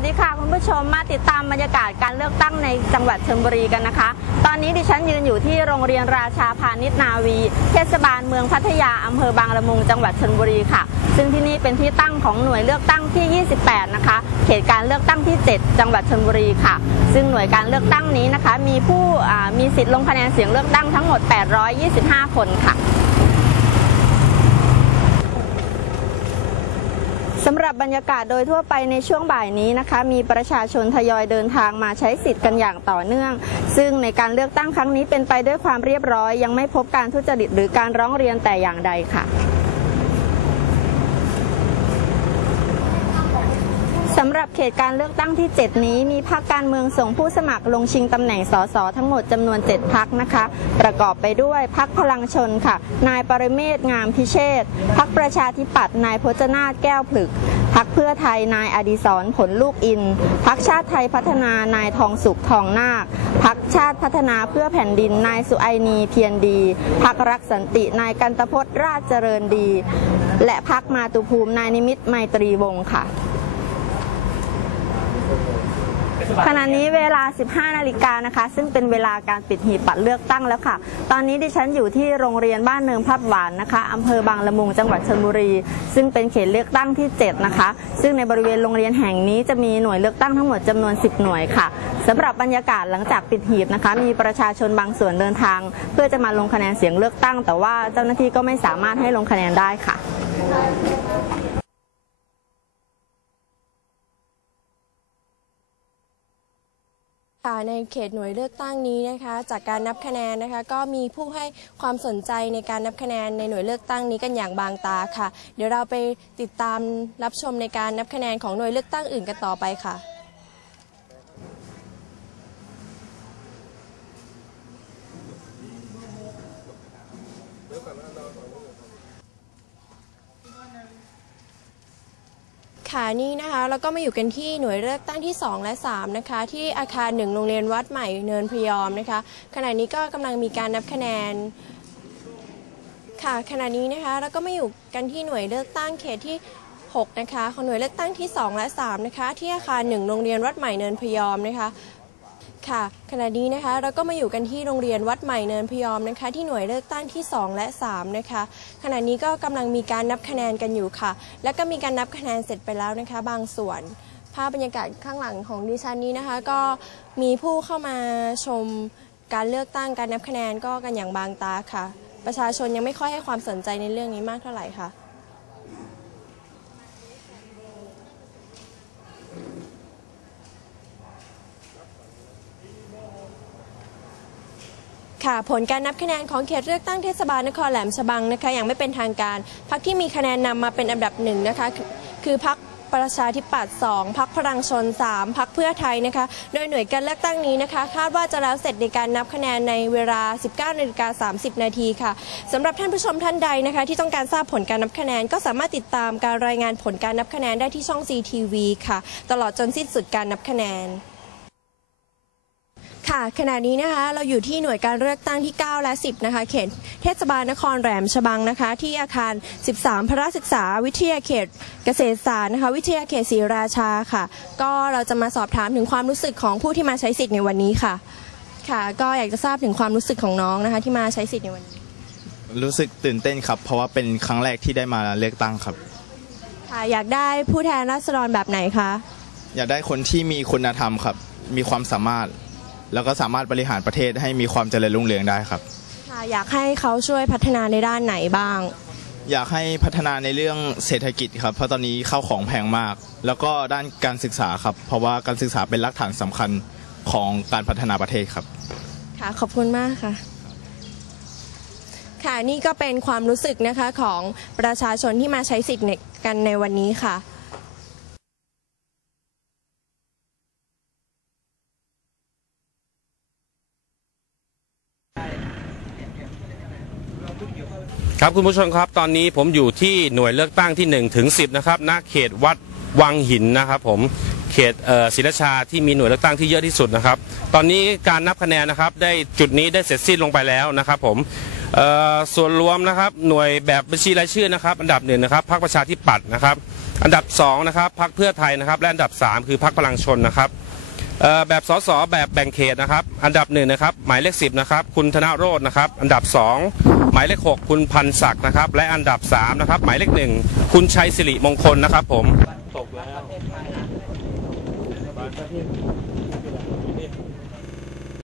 วัสดีค่ะคุณผู้ชมมาติดตามบรรยากาศการเลือกตั้งในจังหวัดชลบุรีกันนะคะ ตอนนี้ดิฉันยืนอยู่ที่โรงเรียนราชาพาณิชนาวี เทศบาลเมืองพัทยาอำเภอบางละมุงจังหวัดชลบุรีค่ะ ซึ่งที่นี่เป็นที่ตั้งของหน่วยเลือกตั้งที่ 28 นะคะ เขตการเลือกตั้งที่ 7 จังหวัดชลบุรีค่ะ ซึ่งหน่วยการเลือกตั้งนี้นะคะ มีผู้มีสิทธิ์ลงคะแนนเสียงเลือกตั้งทั้งหมด 825 คนค่ะำหรับบรรยากาศโดยทั่วไปในช่วงบ่ายนี้นะคะ มีประชาชนทยอยเดินทางมาใช้สิทธิ์กันอย่างต่อเนื่อง ซึ่งในการเลือกตั้งครั้งนี้เป็นไปด้วยความเรียบร้อย ยังไม่พบการทุจริตหรือการร้องเรียนแต่อย่างใดค่ะ สำหรับเขตการเลือกตั้งที่ 7 นี้มีพรรคการเมืองส่งผู้สมัครลงชิงตำแหน่งสสทั้งหมดจำนวน 7พักนะคะ ประกอบไปด้วยพักพลังชนค่ะ นายปรเมศงามพิเชษพักประชาธิปัตย์นายพจนาถแก้วผลึกพักเพื่อไทยนายอดิศรผลลูกอินพักชาติไทยพัฒนานายทองสุขทองนาคพักชาติพัฒนาเพื่อแผ่นดินนายสุไอนีเทียนดีพักรักสันตินายกันตพจน์ราชเจริญดี และพักมาตุภูมินายนิมิตรไมตรีวงศ์ค่ะ ขณะนี้เวลา 15 นาฬิกานะคะ ซึ่งเป็นเวลาการปิดหีบบัตรเลือกตั้งแล้วค่ะ ตอนนี้ดิฉันอยู่ที่โรงเรียนบ้านเนิงพลับหวานนะคะอำเภอบางละมุงจังหวัดชลบุรี ซึ่งเป็นเขตเลือกตั้งที่ 7 นะคะ ซึ่งในบริเวณโรงเรียนแห่งนี้จะมีหน่วยเลือกตั้งทั้งหมดจำนวน 10 หน่วยค่ะสำหรับบรรยากาศหลังจากปิดหีบนะคะ มีประชาชนบางส่วนเดินทาง เพื่อจะมาลงคะแนนเสียงเลือกตั้ง แต่ว่าเจ้าหน้าที่ก็ไม่สามารถให้ลงคะแนนได้ค่ะ ค่ะในเขตหน่วยเลือกตั้งนี้นะคะ จากการนับคะแนนนะคะ ก็มีผู้ให้ความสนใจในการนับคะแนนในหน่วยเลือกตั้งนี้กันอย่างบางตาค่ะ เดี๋ยวเราไปติดตามรับชมในการนับคะแนนของหน่วยเลือกตั้งอื่นกันต่อไปค่ะ ขานี่นะคะแล้วก็มาอยู่กันที่หน่วยเลือกตั้งที่ 2 และ 3 นะคะ ที่อาคารหนึ่งโรงเรียนวัดใหม่เนินพยอมนะคะ ขณะนี้ก็กำลังมีการนับคะแนนค่ะขณะนี้นะคะแล้วก็มาอยู่กันที่หน่วยเลือกตั้งเขตที่ 6 นะคะของหน่วยเลือกตั้งที่ 2 และ 3 นะคะ ที่อาคารหนึ่งโรงเรียนวัดใหม่เนินพยอมนะคะ ค่ะขณะนี้นะคะเราก็มาอยู่กันที่โรงเรียนวัดใหม่เนินพยอมนะคะ ที่หน่วยเลือกตั้งที่ 2 และ 3 นะคะ ขณะนี้ก็กำลังมีการนับคะแนนกันอยู่ค่ะ และก็มีการนับคะแนนเสร็จไปแล้วนะคะ บางส่วน ภาพบรรยากาศข้างหลังของดิฉันนี้นะคะ ก็มีผู้เข้ามาชมการเลือกตั้งการนับคะแนนก็กันอย่างบางตาค่ะ ประชาชนยังไม่ค่อยให้ความสนใจในเรื่องนี้มากเท่าไหร่ค่ะ ค่ะผลการนับคะแนนของเขตเลือกตั้งเทศบาลนครแหลมฉบังนะคะยังไม่เป็นทางการพักที่มีคะแนนนำมาเป็นอันดับหนึ่งนะคะคือคือพักประชาธิปัตย์2พักพลังชน 3 พักเพื่อไทยนะคะ โดยหน่วยการเลือกตั้งนี้นะคะ คาดว่าจะแล้วเสร็จในการนับคะแนนในเวลา 19นาฬิกา30 นาทีค่ะสำหรับท่านผู้ชมท่านใดนะคะ ที่ต้องการทราบผลการนับคะแนน ก็สามารถติดตามการรายงานผลการนับคะแนนได้ที่ช่อง CTV ค่ะ ตลอดจนสิ้นสุดการนับคะแนน ค่ะขณะนี้นะคะเราอยู่ที่หน่วยการเลือกตั้งที่ 9 และ 10 นะคะ เขตเทศบาลนครแหลมฉบังนะคะ ที่อาคาร 13 พระศึกษา วิทยาเขตเกษตรศาสตร์นะคะ วิทยาเขตศรีราชาค่ะ ก็เราจะมาสอบถามถึงความรู้สึกของผู้ที่มาใช้สิทธิ์ในวันนี้ค่ะ ค่ะก็อยากจะทราบถึงความรู้สึกของน้องนะคะ ที่มาใช้สิทธิ์ในวันนี้รู้สึกตื่นเต้นครับ เพราะว่าเป็นครั้งแรกที่ได้มาเลือกตั้งครับ ค่ะอยากได้ผู้แทนราษฎรแบบไหนคะอยากได้คนที่มีคุณธรรมครับ มีความสามารถ แล้วก็สามารถบริหารประเทศให้มีความเจริญรุ่งเรืองได้ครับ ค่ะอยากให้เขาช่วยพัฒนาในด้านไหนบ้าง อยากให้พัฒนาในเรื่องเศรษฐกิจครับ เพราะตอนนี้ข้าวของแพงมาก แล้วก็ด้านการศึกษาครับ เพราะว่าการศึกษาเป็นรากฐานสำคัญของการพัฒนาประเทศครับ ค่ะขอบคุณมากค่ะ ค่ะนี่ก็เป็นความรู้สึกนะคะของประชาชนที่มาใช้สิทธิ์ในกันในวันนี้ค่ะ ครับคุณผู้ชมครับตอนนี้ผมอยู่ที่หน่วยเลือกตั้งที่1ถึง10นะครับณเขตวัดวังหินนะครับผมเขตศรีราชาที่มีหน่วยเลือกตั้งที่เยอะที่สุดนะครับ ตอนนี้การนับคะแนนนะครับได้จุดนี้ได้เสร็จสิ้นลงไปแล้วนะครับผมส่วนรวมนะครับหน่วยแบบบัญชีรายชื่อนะครับ อันดับหนึ่งนะครับพรรคประชาธิปัตย์นะครับ อันดับ2นะครับพักเพื่อไทยนะครับ และอันดับ 3 คือพักพลังชนนะครับ แบบสสแบบแบ่งเขตนะครับ อันดับหนึ่งนะครับ หมายเลขสิบนะครับ คุณธนโรจน์นะครับ อันดับสองหมายเลขหกคุณพันศักดิ์นะครับ และอันดับสามนะครับ หมายเลขหนึ่งคุณชัยสิริมงคลนะครับ ผมตกแล้ว